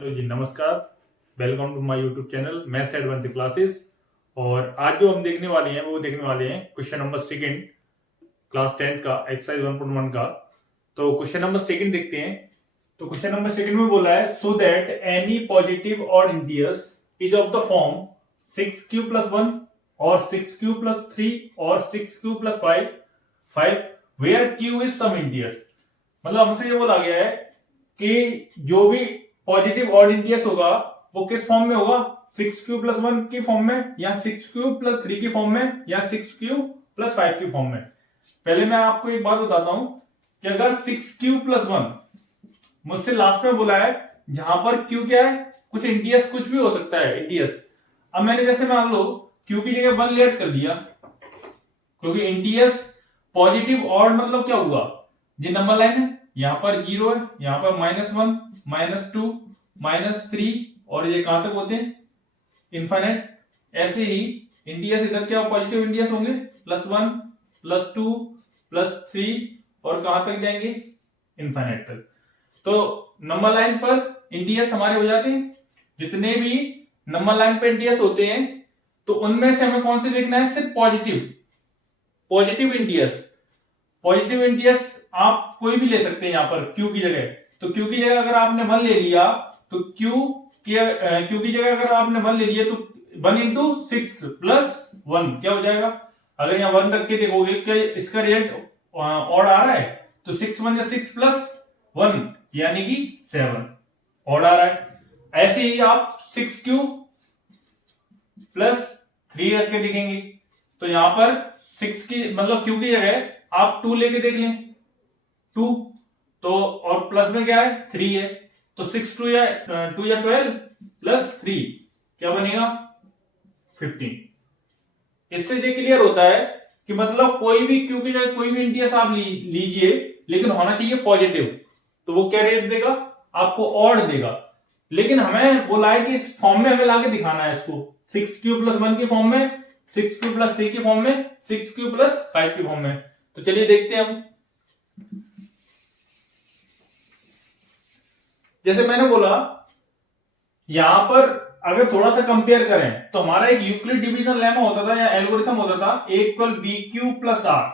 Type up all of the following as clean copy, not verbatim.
Hello जी, नमस्कार। Welcome to my YouTube channel maths advance classes. और आज जो हम देखने वाले हैं वो देखने वाले हैं question number second, class 10th का एक्सरसाइज 1.1 का। तो क्वेश्चन नंबर सेकंड देखते हैं। तो क्वेश्चन नंबर सेकंड में बोला है so that any positive odd integers is of the form 6q+1 or 6q+3 or 6q+5 where q is some integers. मतलब हमसे ये बोला गया है कि जो भी पॉजिटिव ऑड इंटीजर्स होगा वो किस फॉर्म में होगा, 6q+1 की फॉर्म में या 6q+3 की फॉर्म में या 6q+5 की फॉर्म में। पहले मैं आपको एक बात बताता हूं कि अगर 6q+1 मुझसे लास्ट में बोला है जहां पर q क्या है, कुछ इंटीजर्स कुछ भी हो सकता है इंटीजर्स। अब मैंने जैसे मान लो q की जगह 1 लेट कर लिया, क्योंकि इंटीजर्स पॉजिटिव ऑड मतलब क्या हुआ, ये नंबर लाइन है, यहां पर 0 है, यहां पर -1 -2 -3 और ये कहां तक होते हैं इनफाइनाइट। ऐसे ही इंटीजर्स इधर क्या पॉजिटिव इंटीजर्स होंगे +1 +2 +3 और कहां तक जाएंगे इनफाइनाइट तक। तो नंबर लाइन पर इंटीजर्स हमारे हो जाते हैं, जितने भी नंबर लाइन पर इंटीजर्स होते हैं तो उनमें से हमें कौन से देखना है, सिर्फ पॉजिटिव इंटीजर्स। पॉजिटिव इंटीजर्स आप कोई भी ले सकते हैं यहाँ पर q की जगह। तो q की जगह अगर आपने 1 ले लिया तो q की जगह अगर आपने 1 ले लिया तो 1 इंटू 6+1 क्या हो जाएगा। अगर यहाँ 1 रख के देखोगे क्या इसका रिजल्ट ऑड आ रहा है, तो 6 1 या 6+1 यानी कि 7 ऑड आ रहा है। ऐसे ही आप 6q+3 रख के देखेंगे तो यहां पर 6 की मतलब q की जगह आप 2 लेके देख लें, 2 तो और प्लस में क्या है 3 है, तो 6 2 या 12 +3 क्या बनेगा 15। इससे ये क्लियर होता है कि मतलब कोई भी क्यू की जगह कोई भी इंटीजर्स आप लीजिए लेकिन होना चाहिए पॉजिटिव, तो वो क्या रेट देगा आपको ऑड देगा। लेकिन हमें बोला है कि इस फॉर्म में हमें लाके दिखाना है इसको, 6q+1 की फॉर्म में, 6q+3 की फॉर्म में, 6q+5 की फॉर्म में। तो चलिए देखते हैं हम। जैसे मैंने बोला यहां पर अगर थोड़ा सा कंपेयर करें तो हमारा एक यूक्लिड डिवीजन लेमा होता था या एल्गोरिथम होता था a=bq+r।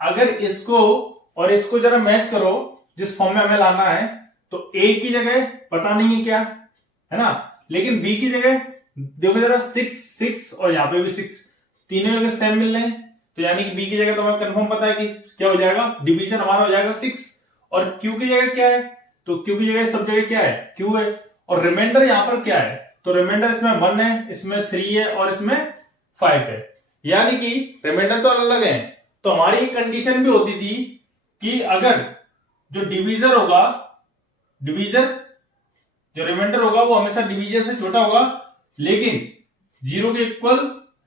अगर इसको और इसको जरा मैच करो जिस फॉर्म में हमें लाना है, तो a की जगह पता नहीं है क्या है ना, लेकिन b की जगह देखो जरा 6 और यहां पे भी 6, तीनों जगह सेम मिल रहे हैं, तो यानी कि b की जगह तो हमें कंफर्म पता है कि क्या हो जाएगा, डिवीजन हमारा हो जाएगा 6। और q की जगह क्या है, तो q की जगह सब जगह क्या है q है, और रिमाइंडर यहां पर क्या है, तो रिमाइंडर इसमें 1 है, इसमें 3 है और इसमें 5 है, यानी कि रिमाइंडर तो अलग है। तो हमारी कंडीशन भी होती थी कि अगर जो डिवीजर होगा, डिवीजर जो रिमाइंडर होगा वो हमेशा डिवीजर से छोटा होगा लेकिन 0 के इक्वल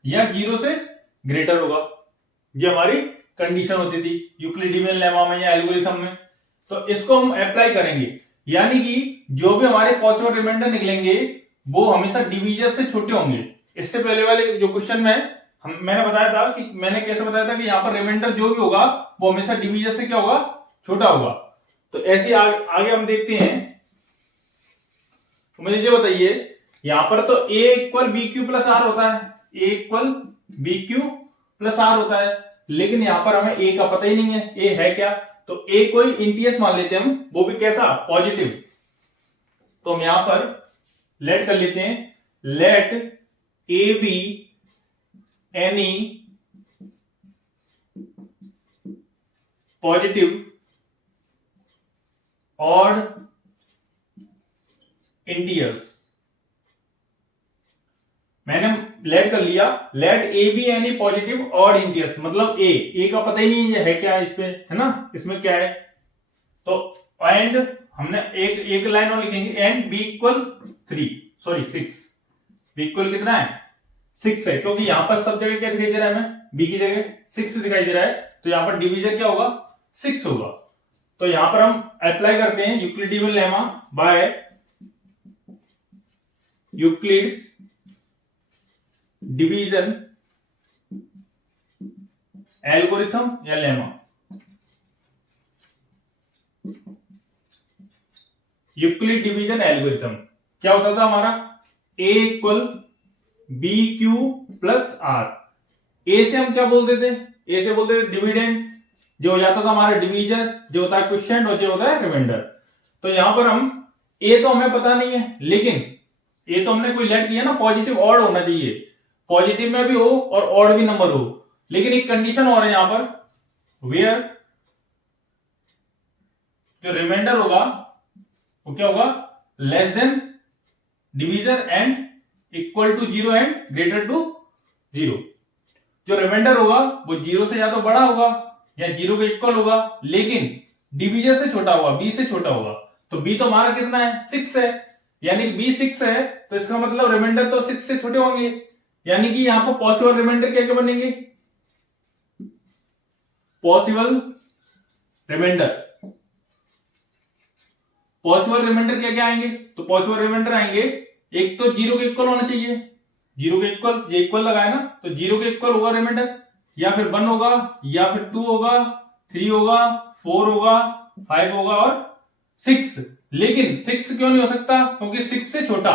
या 0 से ग्रेटर होगा। ये हमारी कंडीशन होती थी यूक्लिडियन लेमा में या एल्गोरिथम में। तो इसको हम अप्लाई करेंगे, यानी कि जो भी हमारे पॉसिबल रिमाइंडर निकलेंगे वो हमेशा डिवीजर से छोटे होंगे। इससे पहले वाले जो क्वेश्चन में मैंने बताया था कि मैंने कैसे बताया था कि यहां पर रिमाइंडर जो भी होगा वो हमेशा डिवीजर से क्या होगा, छोटा होगा। तो ऐसे आगे हम देखते हैं। तो मुझे ये बताइए यहां पर तो a=bq+r होता है, a=bq+r होता है, लेकिन यहां पर हमें a का पता ही नहीं है, a है क्या, तो a कोई इंटीजर्स मान लेते हैं हम, वो भी कैसा पॉजिटिव। तो हम यहां पर लेट कर लेते हैं, let a be any positive odd integers. मैंने लेट कर लिया, let a be any positive odd integers, मतलब ए का पता ही नहीं है क्या इस पे, है ना, इसमें क्या है। तो एंड हमने एक लाइन और लिखेंगे, एंड b=3 सॉरी 6, b= कितना है 6 है, क्योंकि यहां पर सब जगह क्या दिखाई दे रहा है हमें, b की जगह 6 दिखाई दे रहा है, तो यहां पर डिवीजन क्या होगा 6 होगा। तो यहां पर हम अप्लाई करते हैं Euclidean lemma by Euclid's division algorithm या लेमा। यूक्लिड डिवीजन एल्गोरिथम क्या होता था हमारा, A equal B Q plus R. A से हम क्या बोलते थे, ए से बोलते थे डिविडेंड, जो हो जाता था हमारा डिवीजर, जो होता है क्वोशिएंट और जो होता है रिमाइंडर। तो यहां पर हम ए तो हमें पता नहीं है, लेकिन ए तो हमने कोई लेट किया ना, पॉजिटिव ऑड होना चाहिए, पॉजिटिव में भी हो और ऑड भी नंबर हो। लेकिन एक कंडीशन और है यहां पर, वेयर जो रिमाइंडर होगा वो क्या होगा, less than divisor and equal to zero and greater to zero. जो रिमाइंडर होगा वो जीरो से या तो बड़ा होगा या जीरो के इक्वल होगा, लेकिन डिवीजर से छोटा होगा, बी से छोटा होगा। तो बी तो हमारा कितना है, 6 है, यानी कि बी 6 है, तो इसका मतलब रिमाइंडर तो 6 से छोटे होंगे, यानी कि यहां पर पॉसिबल रिमाइंडर क्या क्या बनेंगे, पॉसिबल रिमाइंडर, पॉसिबल रिमाइंडर क्या क्या आएंगे, तो पॉसिबल रिमाइंडर आएंगे, एक तो जीरो के इक्वल होना चाहिए, जीरो के इक्वल, ये इक्वल लगाया ना, तो जीरो के इक्वल होगा रिमाइंडर, या फिर 1 होगा, या फिर 2 होगा, 3 होगा, 4 होगा, 5 होगा और 6। लेकिन 6 क्यों नहीं हो सकता, क्योंकि 6 से छोटा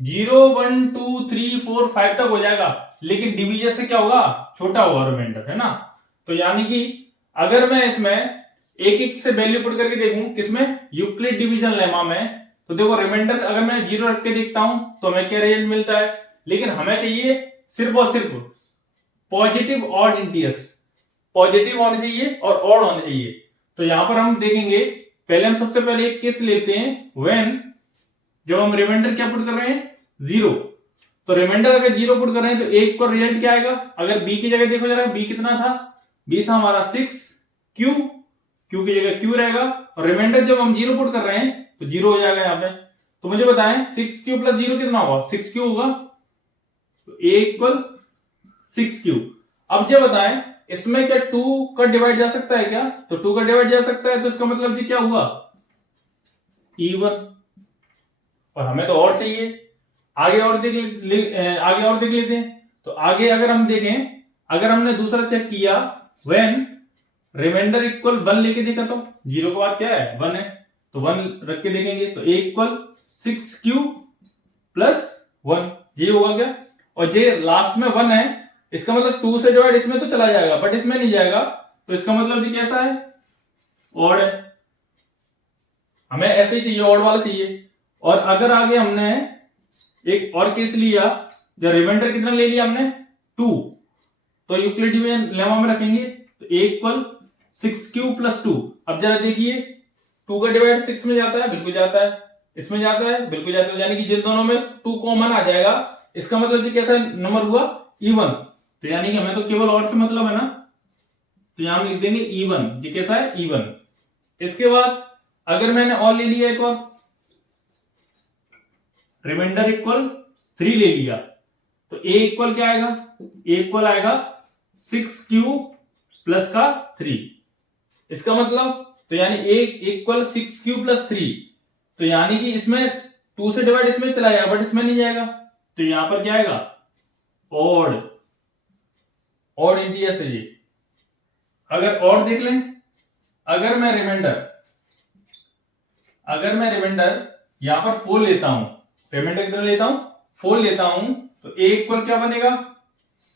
0 1 2 3 4 5 तक हो जाएगा, लेकिन डिवीजर से क्या होगा, छोटा होगा रिमाइंडर, है ना। तो यानी कि अगर मैं इसमें एक एक से वैल्यू पुट करके देखूं, किसमें, यूक्लिड डिवीजन लेमा में, तो देखो रिमाइंडर अगर मैं जीरो रख के देखता हूं तो हमें क्या रिजल्ट मिलता है, लेकिन हमें चाहिए सिर्फ और सिर्फ पॉजिटिव ऑड इंटीजर्स, पॉजिटिव होने चाहिए और ऑड होने चाहिए। तो यहां पर हम देखेंगे, पहले हम सबसे पहले एक केस लेते हैं, व्हेन जब हम रिमाइंडर क्या पुट कर रहे हैं, जीरो। तो रिमाइंडर अगर जीरो पुट कर रहे हैं तो एक को रिजल्ट क्या आएगा, अगर बी की जगह देखो जरा, बी कितना था, बी था हमारा 6, क्यू, क्यू की जगह क्यू रहेगा, और रिमाइंडर जब हम जीरो पुट कर रहे हैं तो जीरो हो जाएगा यहाँ पे। तो मुझे बताएं 6 क्यू प्लस जीरो कितना होगा, 6 क्यू होगा, तो ए इक्वल 6 क्यू। अब ये बताएं इसमें क्या 2 का डिवाइड जा सकता है क्या, तो 2 का डिवाइड जा सकता है, तो इसका मतलब जी क्या हुआ, E1, और हमें तो और चाहिए, आगे और देख लेते हैं। तो आगे अगर हम देखें, अगर हमने दूसरा चेक किया, व्हेन रिमाइंडर इक्वल 1 लेके देखा, तो जीरो के बाद क्या है, 1 है, तो 1 रख के देखेंगे, तो ए इक्वल 6 क्यू प्लस 1, ये होगा क्या, और ये लास्ट में 1 है, इसका मतलब 2 से डिवाइड इसमें तो चला जाएगा, बट इसमें नहीं जाएगा, तो इसका मतलब ये कैसा है, ऑड है, हमें ऐसे ही चाहिए, ऑड वाला चाहिए। और अगर आगे हमने एक और केस लिया, जो रिमाइंडर कितना ले लिया हमने, 2, तो यूक्लिड डिवीजन लेमा में रखेंगे, तो ए इक्वल 6 प्लस 2। अब जरा देखिए 2 का डिवाइड 6 में जाता है, बिल्कुल जाता है, इसमें जाता है, बिल्कुल जाता है, यानी कि जिन दोनों में 2 कॉमन आ जाएगा, इसका मतलब ये कैसा नंबर हुआ, E1। तो यानी कि हमें तो केवल और से मतलब है ना, तो यहां हम लिख देंगे E1, ये कैसा है, E1। इसके बाद अगर मैंने और ले लिया एक और, रिमाइंडर इक्वल 3 ले लिया, तो ए इक्वल क्या आएगा, ए इक्वल आएगा 6 प्लस का 3। इसका मतलब, तो यानी ए इक्वल 6 प्लस 3, तो यानी कि इसमें 2 से डिवाइड इसमें चला जाएगा, बट इसमें नहीं जाएगा, तो यहां पर क्या आएगा, ऑड, ऑड इंटीजर से ये। अगर ऑड देख लें, अगर मैं रिमाइंडर यहां पर 4 लेता हूं, रिमाइंडर कितना लेता हूं, 4 लेता हूं, तो ए इक्वल क्या बनेगा,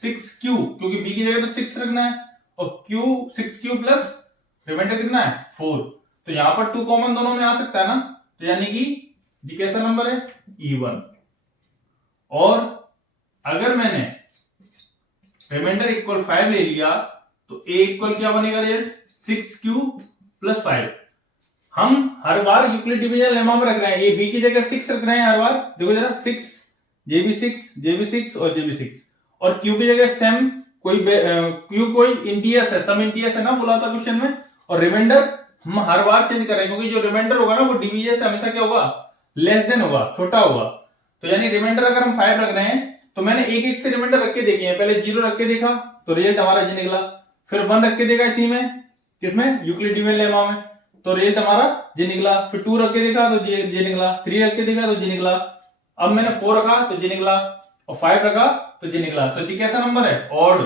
6 क्योंकि बी की जगह तो 6 रखना है, और क्यू 6 प्लस रिमाइंडर कितना है, 4, तो यहां पर 2 कॉमन दोनों में आ सकता है ना, तो यानी कि ये कैसा नंबर है, E1। और अगर मैंने रिमाइंडर इक्वल 5 ले लिया, तो ए इक्वल क्या बनेगा रिजल्ट, 6 प्लस 5। हम हर बार यूक्लिड डिवीजन लेमा में रख रहे हैं, ए बी की जगह 6 रख रहे हैं हर बार, देखो जरा 6, जे भी 6 और जे भी 6, और क्यू की जगह सेम क्यू कोई इंटीजर्स है, सम इंटीजर्स है ना, बोला था क्वेश्चन में, और रिमाइंडर हम हर बार चेंज कर रहे हैं, क्योंकि जो रिमाइंडर होगा ना वो डिवीजर से हमेशा क्या होगा, लेस देन होगा, छोटा होगा। तो यानी रिमाइंडर अगर हम 5 रख रहे हैं, तो मैंने एक एक से रिमाइंडर रख के देखे हैं, पहले 0 रख के देखा तो रिजल्ट हमारा जी निकला, फिर 1 रख के देखा इसी में, किसमें, यूक्लिड डिवीजन लेमा में, तो रिजल्ट हमारा जी निकला, फिर 2 रख के देखा तो जी निकला, 3 रख के देखा तो जी निकला, अब मैंने 4 रखा तो जी निकला, और 5 रखा तो जी निकला। तो जी कैसा नंबर है, ऑड,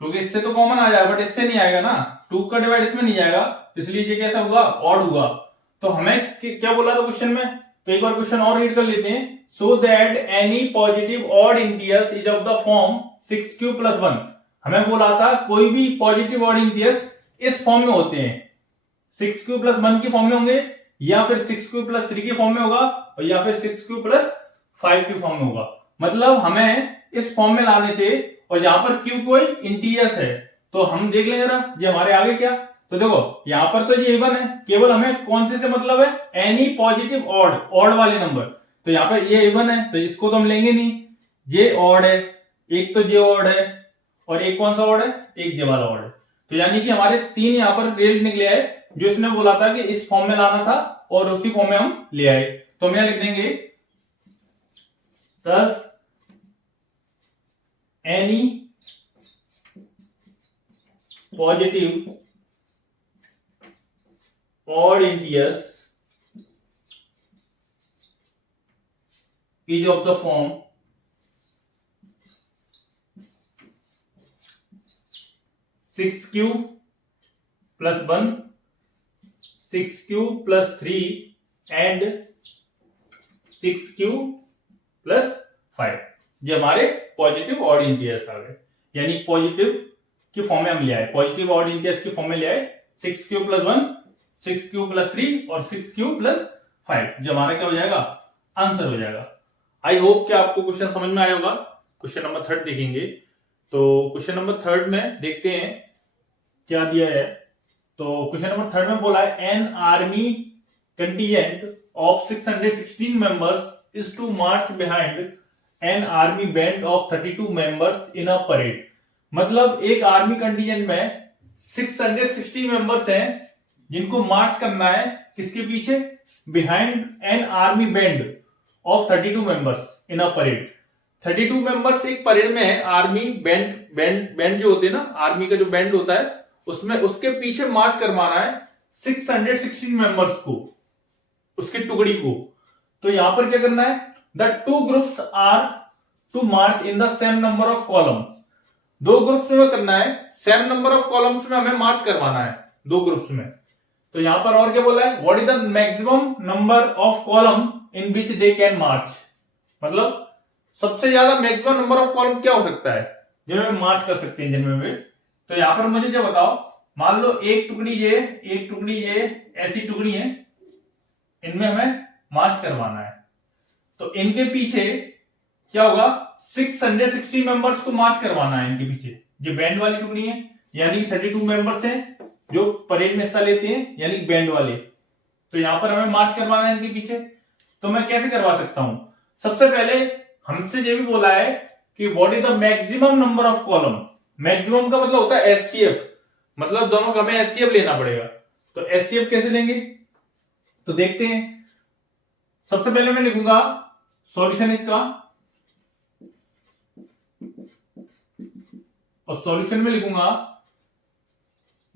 क्योंकि इससे तो कॉमन आ जाएगा, बट इससे नहीं आएगा ना, 2 का डिवाइड इसमें नहीं जाएगा, इसलिए ये कैसा हुआ, ऑड हुआ। तो हमें क्या बोला था क्वेश्चन में, तो एक बार क्वेश्चन और रीड कर लेते हैं। सो that any positive odd integers is of the form 6q+1। हमें बोला था कोई भी पॉजिटिव ऑड इंटीजर्स इस फॉर्म में होते हैं, 6q+1 की फॉर्म में होंगे, या फिर 6q+3 की फॉर्म में होगा, और या फिर 6q+5 की फॉर्म में होगा। मतलब हमें इस फॉर्म में लाने थे, और यहां पर q कोई इंटीजर्स है। तो हम देख लें जरा ये हमारे आगे क्या, तो देखो यहां पर तो ये इवन है, केवल हमें कौन से मतलब है, एनी पॉजिटिव ऑड वाले नंबर। तो यहाँ पर ये इवन है तो इसको तो हम लेंगे नहीं, ये ऑड है, एक तो ये ऑड है, और एक कौन सा ऑड है, एक ये वाला ऑड है। तो यानी कि हमारे 3 यहाँ पर रिजल्ट निकले आए, जो इसने बोला था कि इस फॉर्म में लाना था, और उसी फॉर्म में हम ले आए। तो हम यहां लिख देंगे thus any positive odd integers is of the form 6q+1, 6q+3 and 6q+5। ये हमारे पॉजिटिव ऑड इंटीजर्स आ गए, यानी पॉजिटिव की फॉर्म में हम ले आए, पॉजिटिव ऑड इंटीजर्स की फॉर्म में ले आए 6q+1, 6q+3 और 6q+5। जो हमारा क्या हो जाएगा, आंसर हो जाएगा। आई होप कि आपको क्वेश्चन समझ में आया होगा। क्वेश्चन नंबर 3 देखेंगे। तो क्वेश्चन नंबर 3 में देखते हैं क्या दिया है। तो क्वेश्चन नंबर 3 में बोला है an army contingent of 616 members is to march behind an army band of 32 members in a parade. मतलब एक आर्मी कंटिजेंट में 616 मेंबर्स हैं जिनको मार्च करना है, किसके पीछे, behind an army band of 32 members in a parade. 32 members एक परेड में है, आर्मी बैंड जो होते हैं ना, आर्मी का जो बैंड होता है उसमें, उसके पीछे मार्च करवाना है 616 मेंबर्स को, उसकी टुकड़ी को। तो यहां पर क्या करना है, the two groups are to march in the same number of column. दो ग्रुप्स में करना है, सेम नंबर ऑफ कॉलम्स में हमें मार्च करवाना है, दो ग्रुप्स में। तो यहां पर और क्या बोला है, what is the maximum number of column in which they can march. मतलब सबसे ज्यादा मैक्सिमम नंबर ऑफ कॉलम क्या हो सकता है जिनमें मार्च कर सकते हैं, जिनमें वे। तो यहां पर मुझे क्या बताओ, मान लो एक टुकड़ी ये, एक टुकड़ी ये, ऐसी टुकड़ी है, इनमें हमें मार्च करवाना है। तो इनके पीछे क्या होगा, 660 मेंबर्स को मार्च करवाना है इनके पीछे। जो बैंड वाली टुकड़ी है, यानी 32 मेंबर्स हैं जो परेड में हिस्सा लेते हैं, यानी बैंड वाले। तो यहां पर हमें मार्च करवाना है इनके पीछे। तो मैं कैसे करवा सकता हूं, सबसे पहले हमसे ये भी बोला है कि what is the maximum number of column. Maximum का मतलब होता है एचसीएफ, मतलब दोनों का हमें एचसीएफ लेना पड़ेगा। तो एचसीएफ कैसे लेंगे, तो देखते हैं। सबसे पहले मैं लिखूंगा सॉल्यूशन इसका, और सॉल्यूशन में लिखूंगा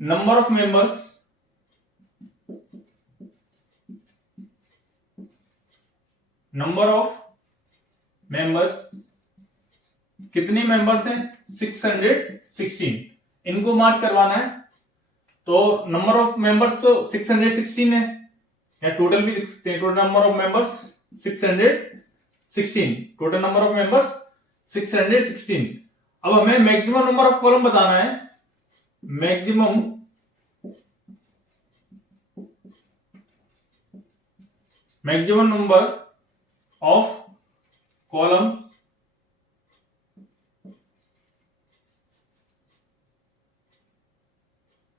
नंबर ऑफ मेंबर्स कितने मेंबर्स हैं, 616, इनको मार्च करवाना है। तो नंबर ऑफ मेंबर्स तो 616 है, या टोटल भी लिख सकते हैं, total number of members 616, total number of members 616। अब हमें मैक्सिमम नंबर ऑफ कॉलम बताना है, maximum number of column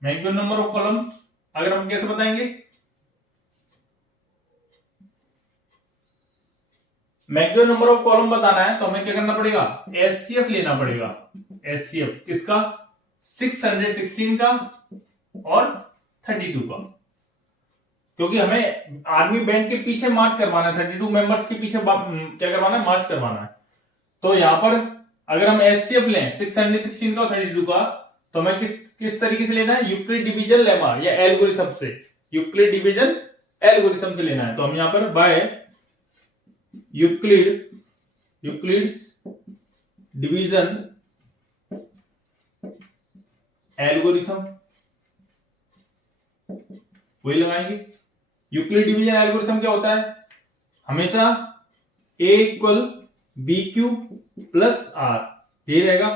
maximum number of columns अगर हम कैसे बताएंगे, मैक्सिमम नंबर ऑफ कॉलम बताना है तो हमें क्या करना पड़ेगा, एचसीएफ लेना पड़ेगा। एचसीएफ किसका, 616 का और 32 का, क्योंकि हमें आर्मी बैंड के पीछे मार्च करवाना है, 32 मेंबर्स के पीछे क्या करवाना है, मार्च करवाना है। तो यहां पर अगर हम एचसीएफ लें 616 का और 32 का, तो हमें किस तरीके से लेना है, यूक्लिड डिवीजन लेमा या एल्गोरिथम से, यूक्लिड डिवीजन एल्गोरिथम से लेना है। तो हम यहां पर बाय यूक्लिड डिवीजन एल्गोरिथम वही लगाएंगे। यूक्लिड डिवीजन एल्गोरिथम क्या होता है, हमेशा a equal B Q plus r, यही रहेगा।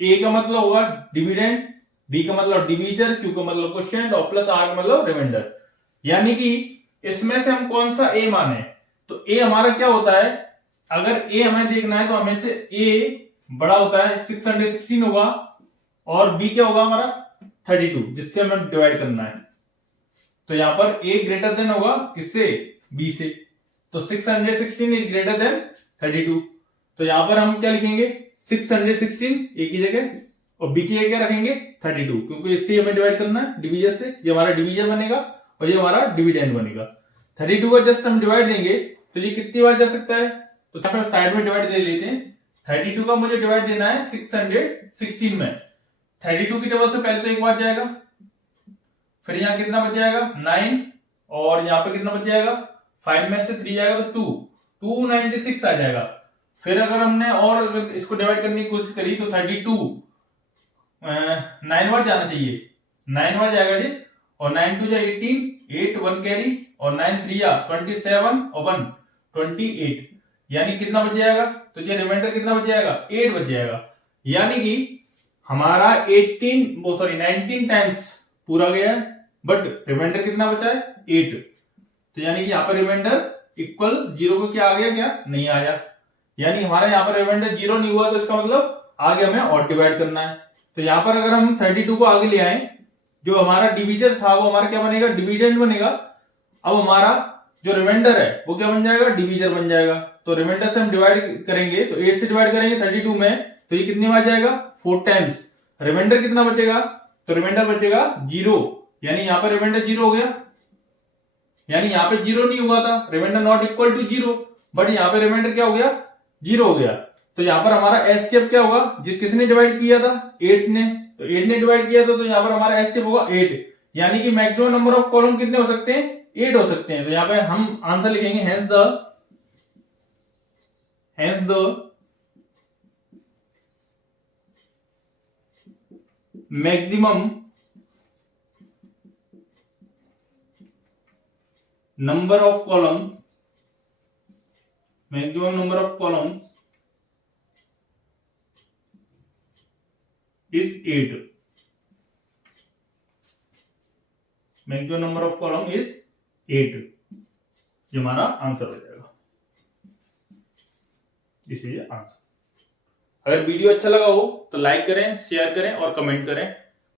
a का मतलब होगा डिविडेंड, b का मतलब डिवीजर, q का मतलब क्वोशिएंट और प्लस r का मतलब रिमाइंडर। यानी कि इसमें से हम कौन सा a माने, तो a हमारा क्या होता है, अगर a हमें देखना है तो हमें से a बड़ा होता है 616 होगा और b क्या होगा हमारा 32, जिससे हमें डिवाइड करना है। तो यहां पर a ग्रेटर देन होगा किससे, b से, तो 616 इज ग्रेटर देन 32। तो यहां पर हम क्या लिखेंगे 616 a की जगह और b की जगह क्या रखेंगे 32, क्योंकि इससे हमें डिवाइड करना है डिवीजर से, ये हमारा डिवीजर बनेगा और ये हमारा डिविडेंड बनेगा। 32 का जस्ट हम डिवाइड देंगे तो ये कितनी बार जा सकता है, तो यहां पर साइड में डिवाइड दे लेते हैं। 32 का मुझे डिवाइड देना है 616 में, 32 की टेबल से पहले तो एक बार जाएगा, फिर यहाँ कितना बच जाएगा 9 और यहाँ पे कितना बच जाएगा 5 में से 3 जाएगा तो 296 आ जाएगा। फिर अगर हमने और अगर इसको डिवाइड करने की कोशिश करी तो 32 9 बार जाना चाहिए, 9 बार जाएगा जी, और 9 2 जा 18, 8 1 कैरी और 9 3 जा 27 और 1 28, यानी कितना बच जाएगा, तो ये रिमाइंडर कितना बच जाएगा 8 बच जाएगा। यानी कि हमारा 19 टाइम्स पूरा गया है, बट रिमाइंडर कितना बचा है 8, तो यानी कि यहाँ पर रिमाइंडर इक्वल 0 को क्या आ गया, क्या नहीं आया, यानी हमारा यहाँ पर रिमाइंडर 0 नहीं हुआ, तो इसका मतलब आगे हमें और डिवाइड करना है। तो यहाँ पर अगर हम 32 को आगे ले आए, जो हमारा डिवीजर था वो हमारा क्या बनेगा डिविडेंड बनेगा, अब हमारा जो रिमाइंडर है वो क्या बन जाएगा डिवीजर बन जाएगा। तो रिमाइंडर से हम डिवाइड करेंगे तो 8 से डिवाइड करेंगे 32 में, तो ये कितनी बार जाएगा 4 टाइम्स, रिमाइंडर कितना बचेगा, तो रिमाइंडर बचेगा 0, यानी यहाँ पर रिमाइंडर 0 हो गया, यानी यहाँ पे 0 नहीं हुआ था, remainder not equal to 0, but यहाँ पे रिमाइंडर क्या हो गया 0 हो गया। तो यहाँ पर हमारा एचसीएफ क्या होगा, किसने डिवाइड किया था 8 ने, तो 8 ने डिवाइड किया था, तो यहाँ पर हमारा एचसीएफ होगा 8, यानी कि मैक्सिमम नंबर ऑफ कॉलम कितने हो सकते हैं 8 हो सकते हैं। तो यहाँ पे हम आंसर लिखेंगे hence the maximum number of columns is 8, maximum number of column is 8, ये हमारा आंसर हो जाएगा, दिस इज आंसर। अगर वीडियो अच्छा लगा हो तो लाइक करें, शेयर करें और कमेंट करें।